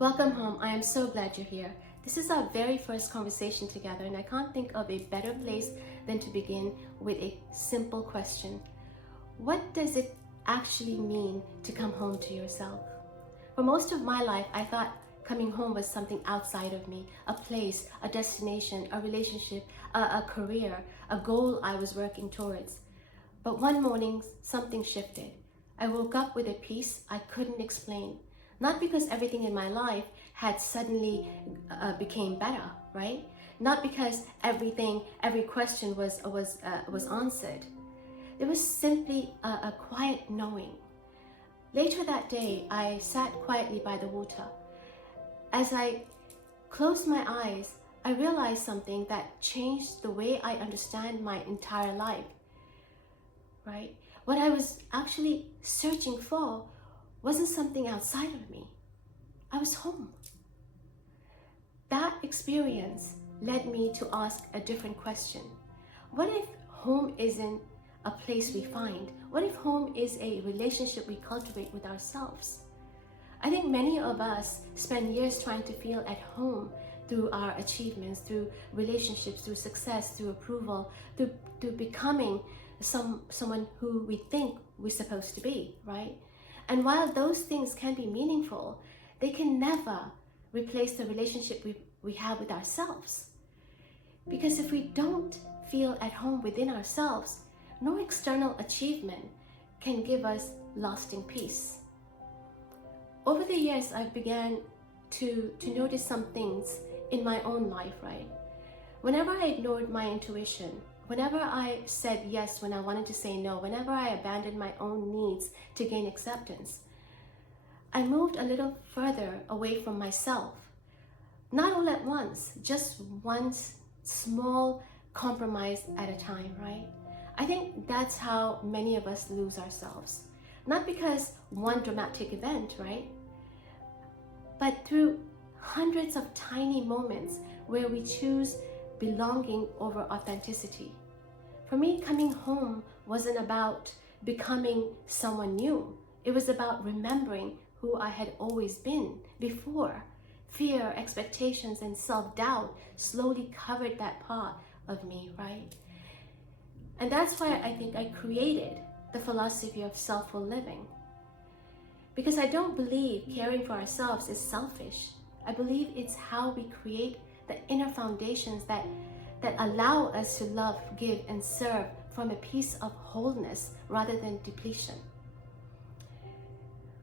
Welcome home. I am so glad you're here. This is our very first conversation together, and I can't think of a better place than to begin with a simple question. What does it actually mean to come home to yourself? For most of my life, I thought coming home was something outside of me, a place, a destination, a relationship, a career, a goal I was working towards. But one morning, something shifted. I woke up with a peace I couldn't explain. Not because everything in my life had suddenly became better, right? Not because every question was answered. There was simply a quiet knowing. Later that day, I sat quietly by the water. As I closed my eyes, I realized something that changed the way I understand my entire life, right? What I was actually searching for wasn't something outside of me. I was home. That experience led me to ask a different question. What if home isn't a place we find? What if home is a relationship we cultivate with ourselves? I think many of us spend years trying to feel at home through our achievements, through relationships, through success, through approval, through becoming someone who we think we're supposed to be, right? And while those things can be meaningful, they can never replace the relationship we have with ourselves. Because if we don't feel at home within ourselves, no external achievement can give us lasting peace. Over the years, I began to notice some things in my own life, right? Whenever I ignored my intuition, whenever I said yes when I wanted to say no, whenever I abandoned my own needs to gain acceptance, I moved a little further away from myself. Not all at once, just one small compromise at a time, right? I think that's how many of us lose ourselves. Not because one dramatic event, right? But through hundreds of tiny moments where we choose belonging over authenticity. For me, coming home wasn't about becoming someone new. It was about remembering who I had always been before. Fear, expectations, and self-doubt slowly covered that part of me, right? And that's why I think I created the philosophy of self-will living. Because I don't believe caring for ourselves is selfish. I believe it's how we create the inner foundations that allow us to love, give, and serve from a piece of wholeness rather than depletion.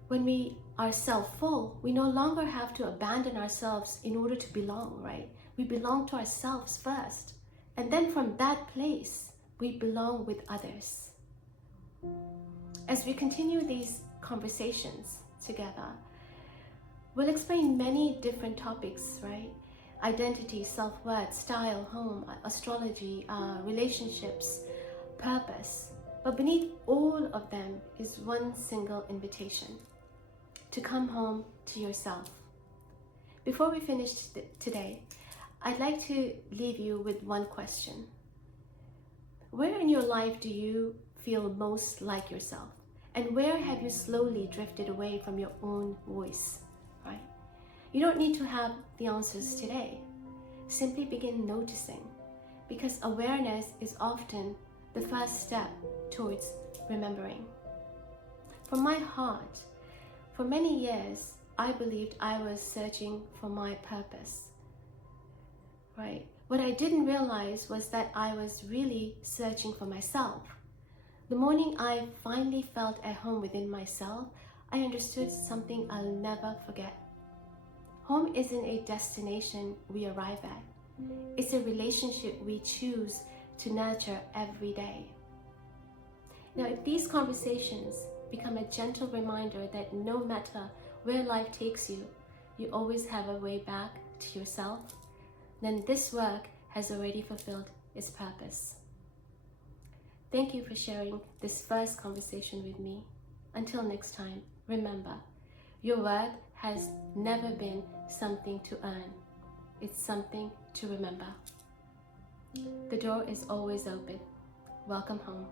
When we are self-full, we no longer have to abandon ourselves in order to belong, right? We belong to ourselves first. And then from that place, we belong with others. As we continue these conversations together, we'll explain many different topics, right? Identity, self-worth, style, home, astrology, relationships, purpose. But beneath all of them is one single invitation: to come home to yourself. Before we finish today, I'd like to leave you with one question. Where in your life do you feel most like yourself? And where have you slowly drifted away from your own voice, right? You don't need to have the answers today. Simply begin noticing, because awareness is often the first step towards remembering. From my heart, for many years, I believed I was searching for my purpose, right? What I didn't realize was that I was really searching for myself. The morning I finally felt at home within myself, I understood something I'll never forget. Home isn't a destination we arrive at. It's a relationship we choose to nurture every day. Now, if these conversations become a gentle reminder that no matter where life takes you, you always have a way back to yourself, then this work has already fulfilled its purpose. Thank you for sharing this first conversation with me. Until next time, remember, your worth has never been something to earn. It's something to remember. The door is always open. Welcome home.